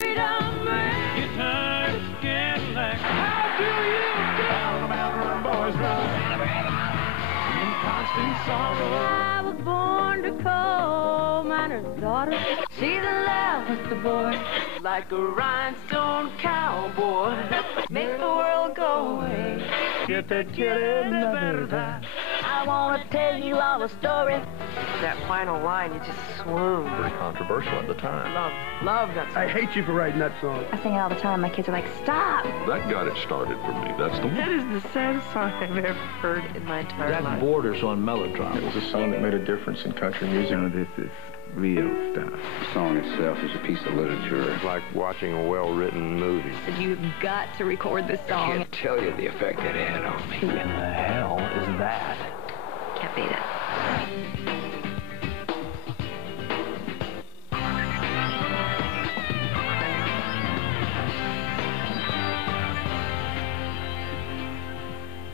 Freedom man. Guitarist Cadillac. How do you do? Down the mountain run, boys, run. In constant sorrow. I was born to coal miner's daughter. She's in love with the boy, like a rhinestone cowboy. Make the world go away. Get that kid in the I want to tell you all the story. That final line, you just swoon. Pretty controversial at the time. Love that song. I hate you for writing that song. I sing it all the time. My kids are like, stop. That got it started for me. That's the one. That is the saddest song I've ever heard in my entire life. That borders on melodrama. It was a song that made a difference in country music. You know, this is real stuff. The song itself is a piece of literature. It's like watching a well-written movie. You've got to record this song. I can't tell you the effect it had on me. Who in the hell is that? Can't beat it.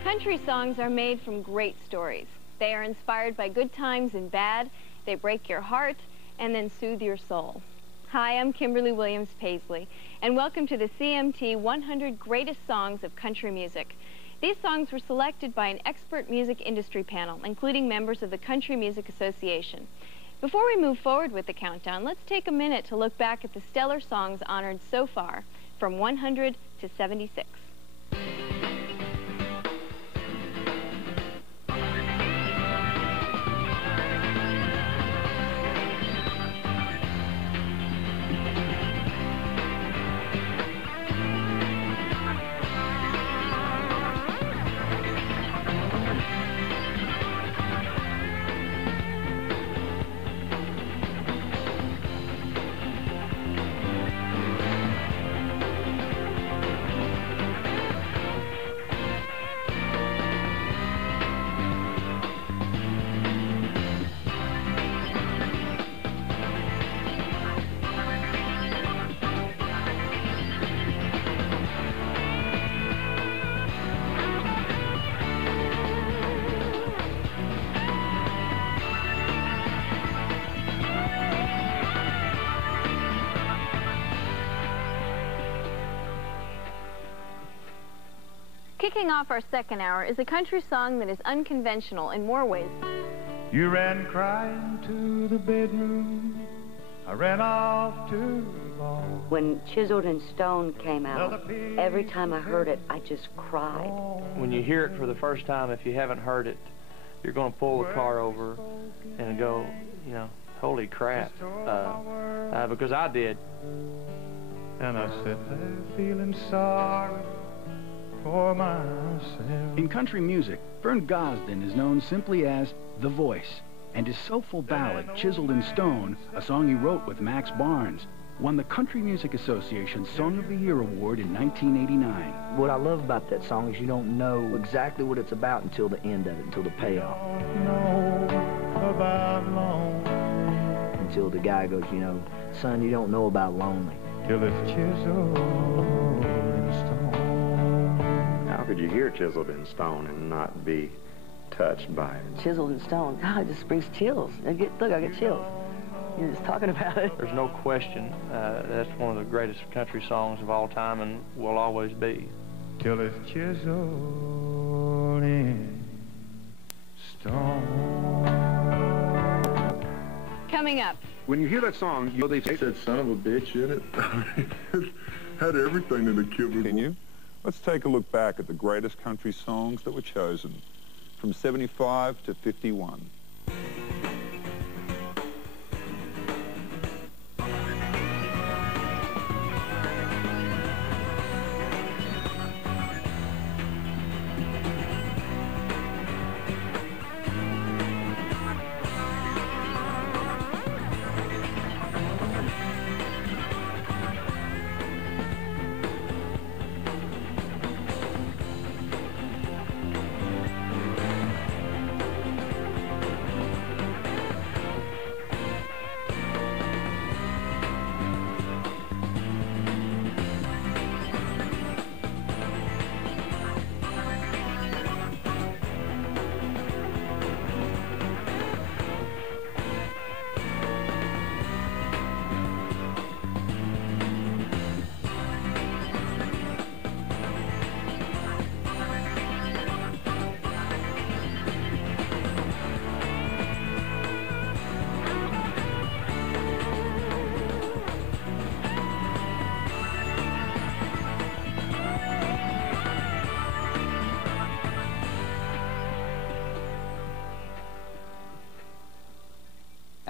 Country songs are made from great stories. They are inspired by good times and bad. They break your heart and then soothe your soul. Hi, I'm Kimberly Williams Paisley, and welcome to the CMT 100 Greatest Songs of Country Music. These songs were selected by an expert music industry panel, including members of the Country Music Association. Before we move forward with the countdown, let's take a minute to look back at the stellar songs honored so far, from 100 to 76. Kicking off our second hour is a country song that is unconventional in more ways. You ran crying to the bedroom. I ran off to the ball. When Chiseled in Stone came out, every time I heard it, I just cried. When you hear it for the first time, if you haven't heard it, you're going to pull the car over and go, you know, holy crap, because I did. And I said, they're feeling sorry for myself. In country music, Vern Gosdin is known simply as The Voice, and his soulful ballad, Chiseled in Stone, a song he wrote with Max Barnes, won the Country Music Association's Song of the Year Award in 1989. What I love about that song is you don't know exactly what it's about until the end of it, until the payoff. Until the guy goes, you know, son, you don't know about lonely. Till it's chiseled in stone. How could you hear Chiseled in Stone and not be touched by it? Chiseled in Stone, God, it just brings chills. Look, I get chills. You're just talking about it. There's no question that's one of the greatest country songs of all time and will always be. Till it's chiseled in stone. Coming up. When you hear that song, you know they said son of a bitch in it. It had everything in the kid. Continue. Let's take a look back at the greatest country songs that were chosen from 75 to 51.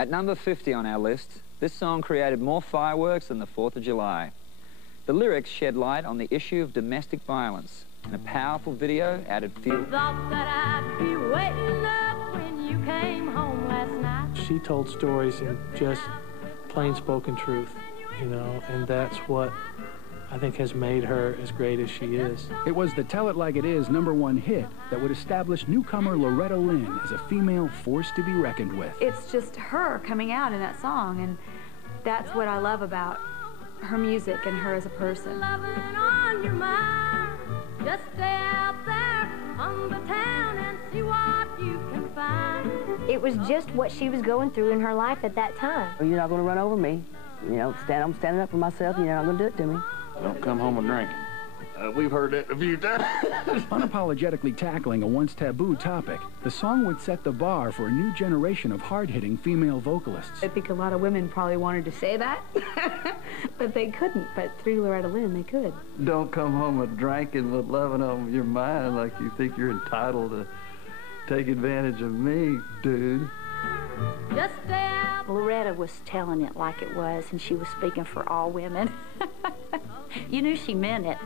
At number 50 on our list, this song created more fireworks than the 4th of July. The lyrics shed light on the issue of domestic violence, and a powerful video added fuel. Thought that I'd be waiting up when you came home last night. She told stories in just plain spoken truth, you know, and that's what I think has made her as great as she is. It was the Tell It Like It Is #1 hit that would establish newcomer Loretta Lynn as a female force to be reckoned with. It's just her coming out in that song, and that's what I love about her music and her as a person. On your mind, just stay out there on the town and see what you can find. It was just what she was going through in her life at that time. You're not going to run over me. You know, I'm standing up for myself, and you're not going to do it to me. Don't come home and drink. We've heard that a few times. Unapologetically tackling a once taboo topic, the song would set the bar for a new generation of hard-hitting female vocalists. I think a lot of women probably wanted to say that, but they couldn't. But through Loretta Lynn, they could. Don't come home a drinking with loving on your mind like you think you're entitled to take advantage of me, dude. Just stay out. Loretta was telling it like it was, and she was speaking for all women. You knew she meant it.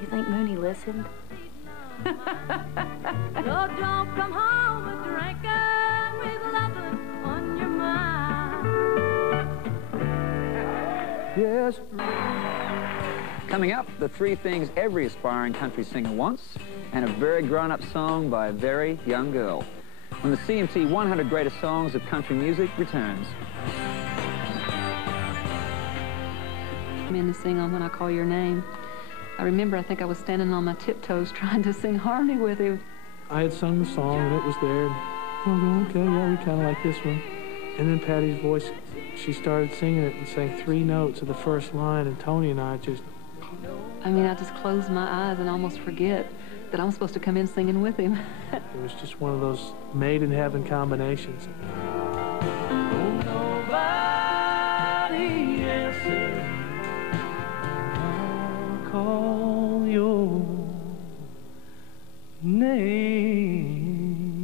You think Mooney listened? No, don't come home a drinking with loving on your mind. Yes. Coming up, the 3 things every aspiring country singer wants, and a very grown-up song by a very young girl, when the CMT 100 Greatest Songs of Country Music returns. I'm in to sing on When I Call Your Name. I remember, I think I was standing on my tiptoes trying to sing harmony with him. I had sung the song, and it was there. Oh, okay, yeah, we kind of like this one. And then Patty's voice, she started singing it and sang 3 notes of the first line, and Tony and I just... I mean, I just close my eyes and almost forget that I'm supposed to come in singing with him. It was just one of those made-in-heaven combinations. Nobody answered. Call your name.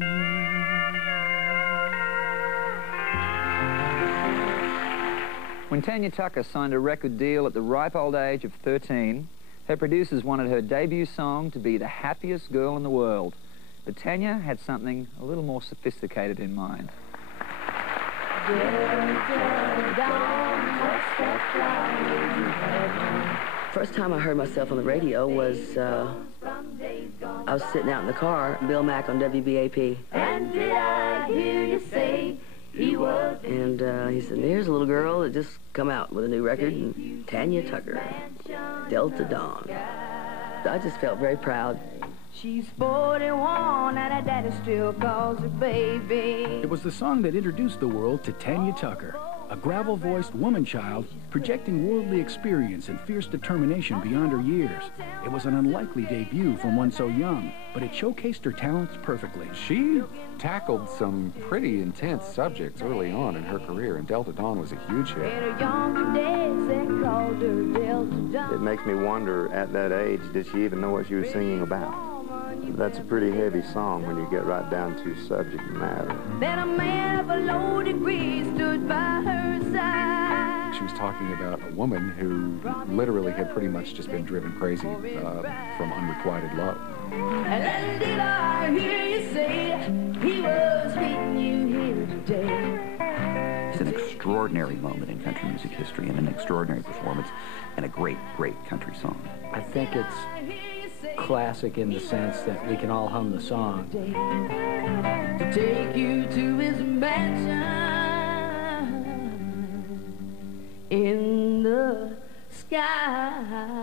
When Tanya Tucker signed a record deal at the ripe old age of 13, her producers wanted her debut song to be the happiest girl in the world. But Tanya had something a little more sophisticated in mind. First time I heard myself on the radio was, I was sitting out in the car, Bill Mack on WBAP. And did I hear you say he was? And he said, here's a little girl that just come out with a new record, and Tanya Tucker, Delta Dawn. I just felt very proud. She's 41 and her daddy still calls her baby. It was the song that introduced the world to Tanya Tucker, a gravel-voiced woman-child projecting worldly experience and fierce determination beyond her years. It was an unlikely debut from one so young, but it showcased her talents perfectly. She tackled some pretty intense subjects early on in her career, and Delta Dawn was a huge hit. It makes me wonder, at that age, did she even know what she was singing about? That's a pretty heavy song when you get right down to subject matter. Then a man of a low degree stood by her side. She was talking about a woman who literally had pretty much just been driven crazy from unrequited love. And then did I hear you say he was meeting you here today? It's an extraordinary moment in country music history, and an extraordinary performance, and a great, great country song. I think it's classic in the sense that we can all hum the song. To take you to his mansion in the sky.